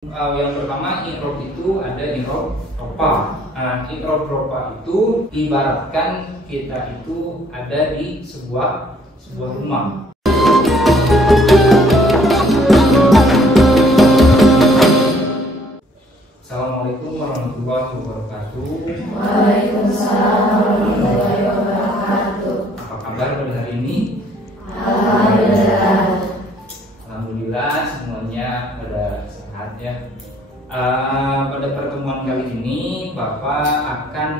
Yang pertama, i'rab itu ada i'rab ropa. I'rab ropa itu ibaratkan kita itu ada di sebuah rumah. Assalamualaikum warahmatullahi wabarakatuh. Waalaikumsalam warahmatullahi wabarakatuh. Apa kabar pada hari ini? Alhamdulillah. Alhamdulillah semuanya pada sehat ya. Pada pertemuan kali ini Bapak akan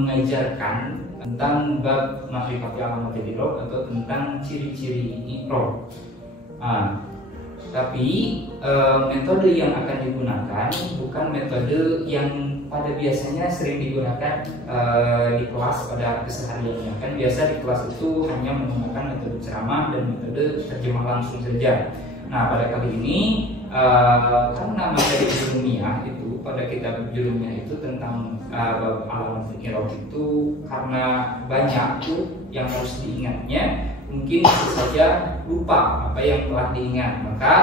mengajarkan tentang bab ma'rifati alamatil i'rab atau tentang ciri-ciri i'rab. Tapi metode yang akan digunakan bukan metode yang pada biasanya sering digunakan di kelas pada kesehariannya. Kan biasa di kelas itu hanya menggunakan metode ceramah dan metode terjemah langsung saja. Nah, pada kali ini karena materi ilmiah itu pada kitab ilmiah itu tentang bab alamatil i'rab itu karena banyak tuh yang harus diingatnya, mungkin bisa saja lupa apa yang telah diingat. Maka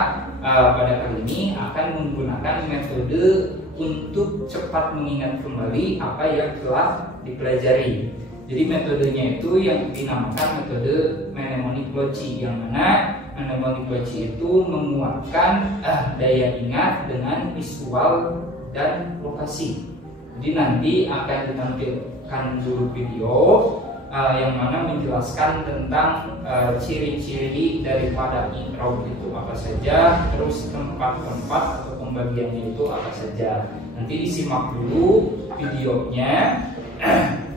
pada kali ini akan menggunakan metode untuk cepat mengingat kembali apa yang telah dipelajari. Jadi metodenya itu yang dinamakan metode mnemonic loci, yang mana mnemonic loci itu menguatkan daya ingat dengan visual dan lokasi. Jadi nanti akan ditampilkan dulu video yang mana menjelaskan tentang ciri-ciri daripada i'rab itu apa saja, terus tempat-tempat atau pembagiannya itu apa saja. Nanti disimak dulu videonya,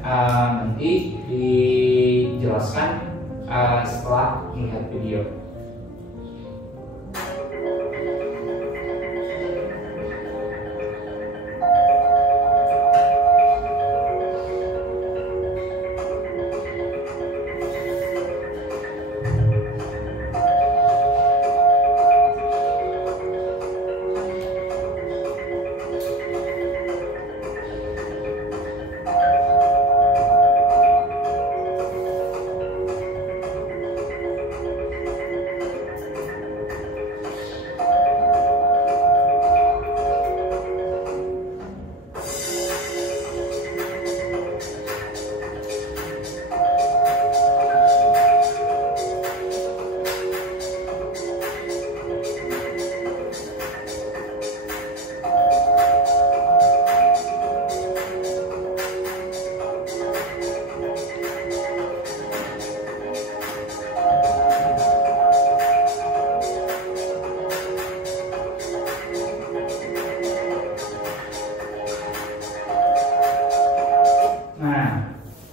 nanti dijelaskan setelah melihat video.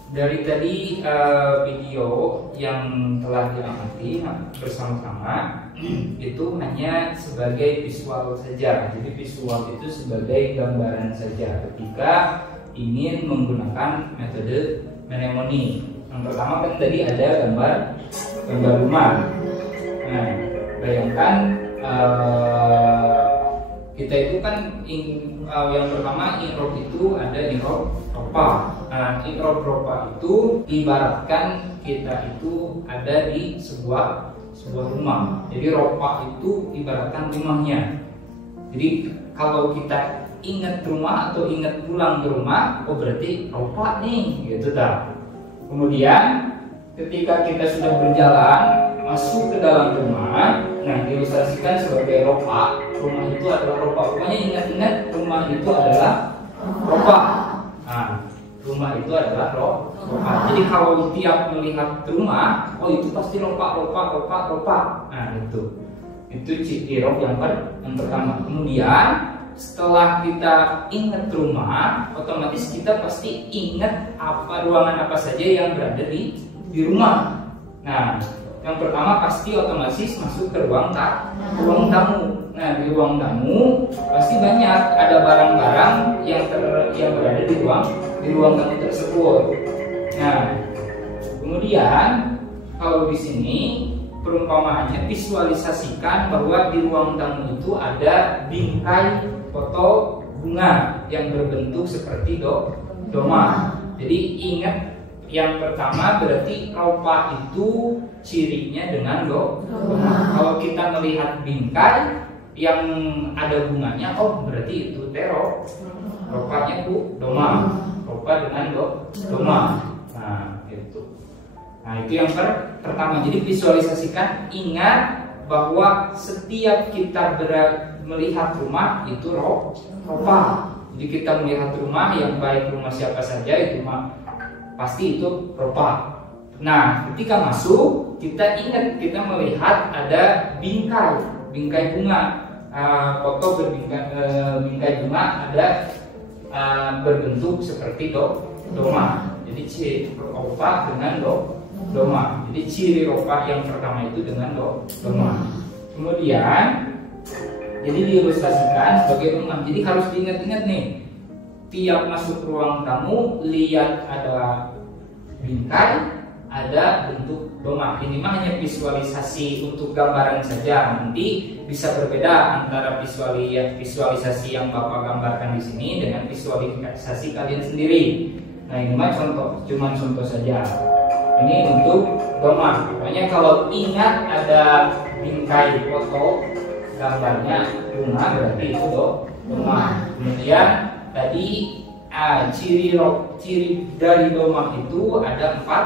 Dari tadi video yang telah diamati bersama-sama itu hanya sebagai visual saja. Jadi visual itu sebagai gambaran saja ketika ingin menggunakan metode mnemonic. Yang pertama kan tadi ada gambar rumah. Nah, bayangkan kita itu kan yang pertama i'rab itu ada i'rab ropa. I'rab ropa itu ibaratkan kita itu ada di sebuah rumah. Jadi ropa itu ibaratkan rumahnya. Jadi kalau kita ingat rumah atau ingat pulang ke rumah, oh berarti ropa nih, gitu dah. Kemudian ketika kita sudah berjalan masuk ke dalam rumah, nah diilustrasikan sebagai ropa. Rumah itu adalah ropa. Pokoknya ingat-ingat rumah itu adalah ropa. Nah, rumah itu adalah ropa. Jadi kalau tiap melihat rumah, oh itu pasti ropa. Nah itu i'rab yang pertama. Kemudian setelah kita ingat rumah, otomatis kita pasti ingat ruangan apa saja yang berada di rumah. Nah, yang pertama pasti otomatis masuk ke ruang tamu. Nah, di ruang tamu pasti banyak ada barang-barang yang berada di ruang tamu tersebut. Nah, kemudian kalau di sini perumpamaannya visualisasikan bahwa di ruang tamu itu ada bingkai foto bunga yang berbentuk seperti doma. Jadi ingat, yang pertama berarti ropa itu cirinya dengan doma. Kalau kita melihat bingkai yang ada bunganya, oh berarti itu tero. Ropanya itu doma, ropa dengan doma. Nah itu. Nah itu yang pertama. Jadi visualisasikan, ingat bahwa setiap kita melihat rumah itu ropa. Jadi kita melihat rumah, yang baik rumah siapa saja itu pasti itu ropa. Nah ketika masuk, kita ingat kita melihat ada bingkai bunga. Foto bingkai bunga ada berbentuk seperti doma. Jadi ciri ropa dengan doma. Jadi ciri ropa yang pertama itu dengan doma. Kemudian jadi diilustrasikan sebagai rumah. Jadi harus diingat-ingat nih, tiap masuk ruang tamu lihat ada bingkai, ada bentuk doma. Ini mah hanya visualisasi untuk gambaran saja. Nanti bisa berbeda antara visualisasi yang Bapak gambarkan di sini dengan visualisasi kalian sendiri. Nah ini mah cuma contoh saja. Ini untuk doma. Pokoknya kalau ingat ada bingkai foto gambarnya bunga, berarti itu doma. Kemudian tadi ciri dari doma itu ada empat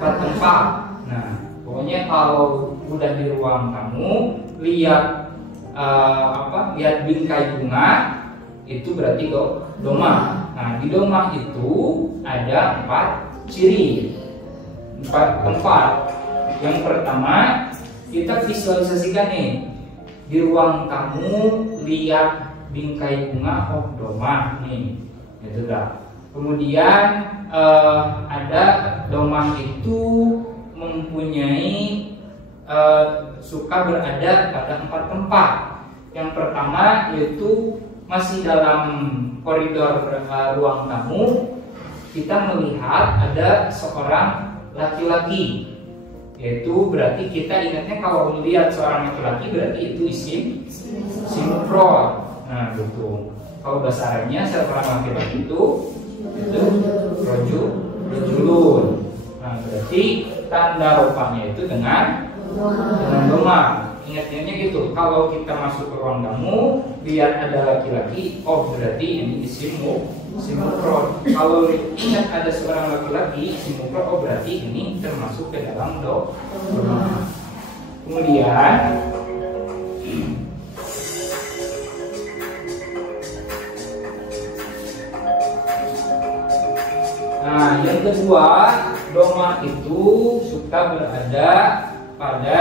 tempat. Nah, pokoknya kalau udah di ruang tamu lihat lihat bingkai bunga itu berarti doma. Nah, di doma itu ada empat ciri, empat tempat. Yang pertama kita visualisasikan nih, di ruang tamu lihat bingkai bunga, oh doma nih, gitu dah. Kemudian ada doma itu mempunyai suka berada pada empat tempat. Yang pertama yaitu masih dalam koridor ruang tamu, kita melihat ada seorang laki-laki. Yaitu berarti kita ingatnya kalau melihat seorang laki-laki berarti itu isim mufrad. Nah gitu. Kalau bahasa Arabnya seorang laki-laki itu rojulun. Nah berarti tanda ropanya itu dengan doma. Ingat-ingatnya gitu. Kalau kita masuk ke ruang tamu lihat ada laki-laki, oh berarti ini isim mufrad. Kalau ingat ada seorang laki-laki isim mufrad, oh berarti ini termasuk ke dalam doma. Kemudian nah yang kedua, doma itu suka berada pada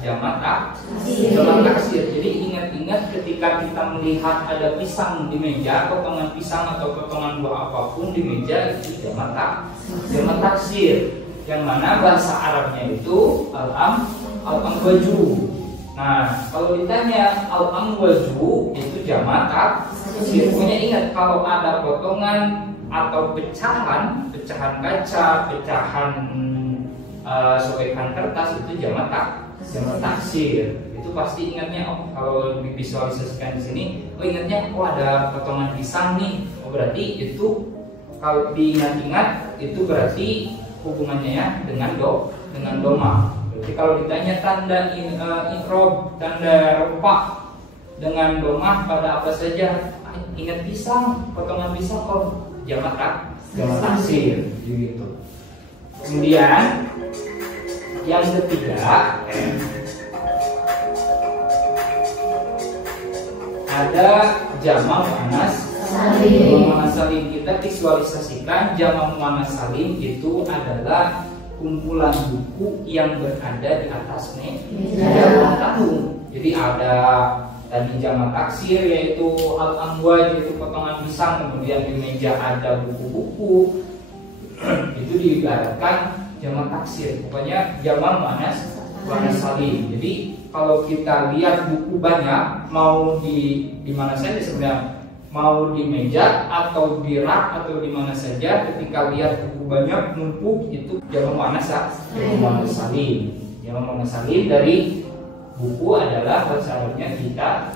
jamak taksir. Jadi ingat-ingat ketika kita melihat ada pisang di meja, potongan pisang atau potongan buah apapun di meja itu jamak taksir. Yang mana bahasa Arabnya itu al-amwaju. Nah, kalau ditanya al-amwaju itu jamak taksir. Pokoknya ingat kalau ada potongan atau pecahan kaca, pecahan sobekan kertas itu jamak taksir. Itu pasti ingatnya, oh kalau divisualisasikan di sini, oh ingatnya, oh ada potongan pisang nih, oh berarti itu kalau diingat-ingat itu berarti hubungannya ya dengan doma. Berarti kalau ditanya tanda i'rab, tanda ropa dengan doma pada apa saja, ingat pisang, potongan pisang, oh jamak taksir gitu. Kemudian yang ketiga ada jamak muannas salim. Kita visualisasikan jamak muannas salim itu adalah kumpulan buku yang berada di atas meja ruang tamu. Jadi ada tadi jamak taksir yaitu al-amwaj, yaitu potongan pisang, kemudian di meja ada buku-buku. Itu diibaratkan jamak taksir. Pokoknya jamak muannas salim. Jadi kalau kita lihat buku banyak, mau di mana saja sebenarnya, mau di meja atau di rak atau di mana saja, ketika lihat buku banyak numpuk itu jamak muannas salim. Jamak muannas salim dari buku adalah bahasa Arabnya kita.